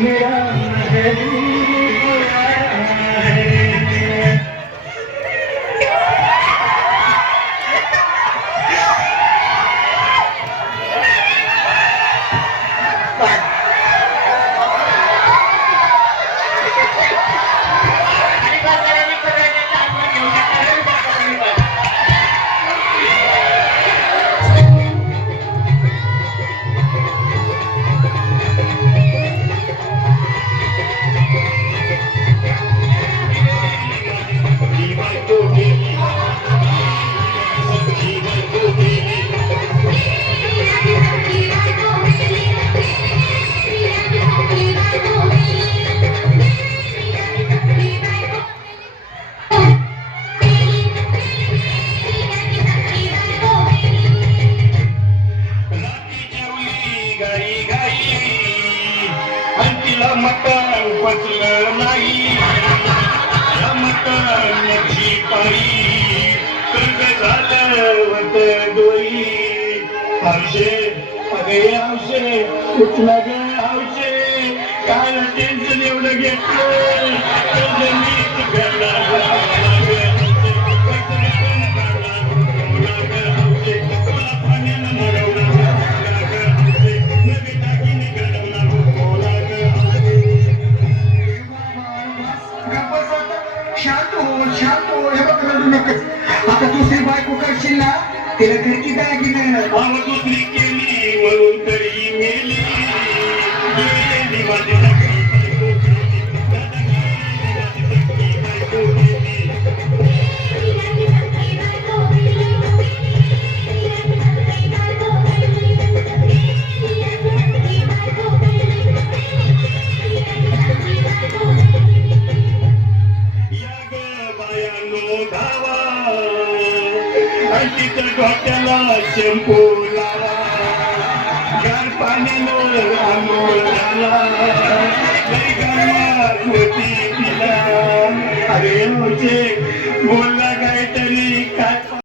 मेरा महबूब आया है। मकान पचलं नाही मकानची पायी कर्ज झालं वत डोई हौशे अगे हौशे कुठला गे हौशे काय टेन्शन एवढं घेतलं शांत हो हे बघ रडू नकोस. आता दुसरी बायको करशील ना तिला घरची दागिने दुसरी केली म्हणून तरी मेली गेली माझी तिथं डोक्याला शॅम्पू लावा गार पाण्यानं आंघोळ झाला लई गावात होती तिला अरे बोलला काहीतरी काय